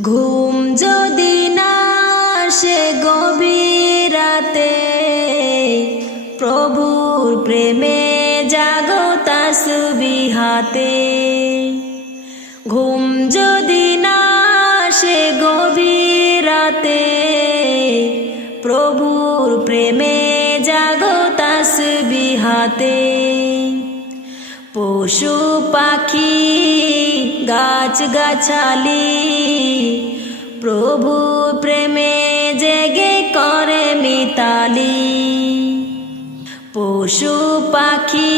ঘুম যদি না আসে গভীর রাতে, প্রভুর প্রেমে জাগো তাসবি হাতে ঘুম যদি না আসে গভীর রাতে, প্রভুর প্রেমে জাগো তাসবি হাতে পশু পাখি গাছ গাছালি, প্রভু প্রেমে জেগে করে মিতালি। পশু পাখি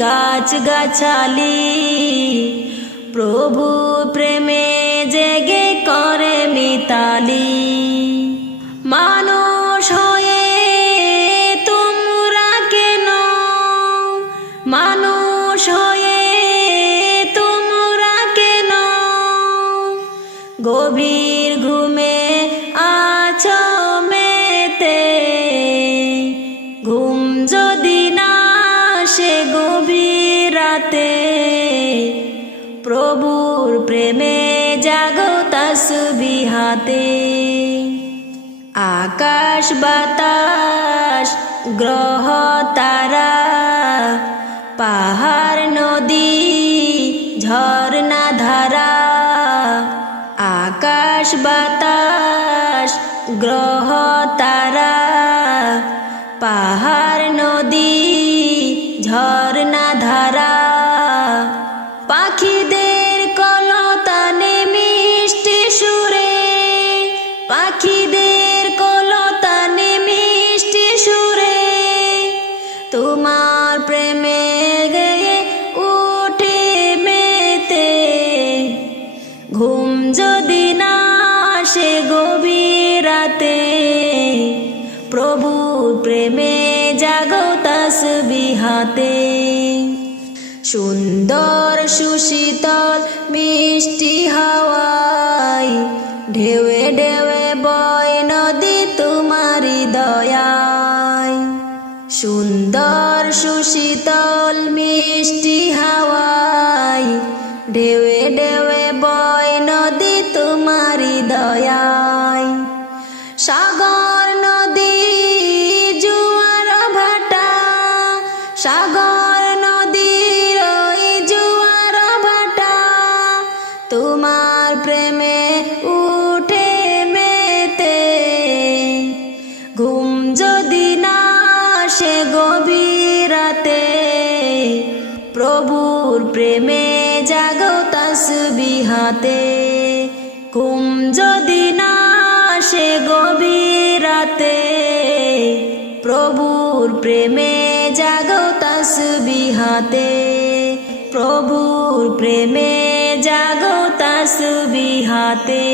গাছ গাছালি, প্রভু প্রেমে জেগে করে মিতালি। প্রভুর প্রেমে জাগো তাসবি হাতে। আকাশ বাতাস, গ্রহ তারা, পাহাড়, নদী, ঝর্ণা ধারা। আকাশ বাতাস, গ্রহ তারা, পাহাড় আসে গভীর রাতে। প্রভু প্রেমে জাগো বিহাতে সুন্দর সুশীতল মিষ্টি হাওয়াই ঢেউে ঢেউে বয় নদী তোমারি দয়ায়। সুন্দর সুশীতল মিষ্টি হাওয়াই ঢেউে ঢেউে বয় নদী দয়ায়। সাগর নদী জুয়ার ভাটা, সাগর নদীর ওই জুয়ার ভাটা। তোমার প্রেমে উঠে মেতে, ঘুম যদি না আসে গভীর রাতে প্রভুর প্রেমে জাগো তাসবি হাতে ঘুম আসে গভীর রাতে। প্রভুর প্রেমে জাগো তাসবি হাতে প্রভুর প্রেমে জাগো তাসবি হাতে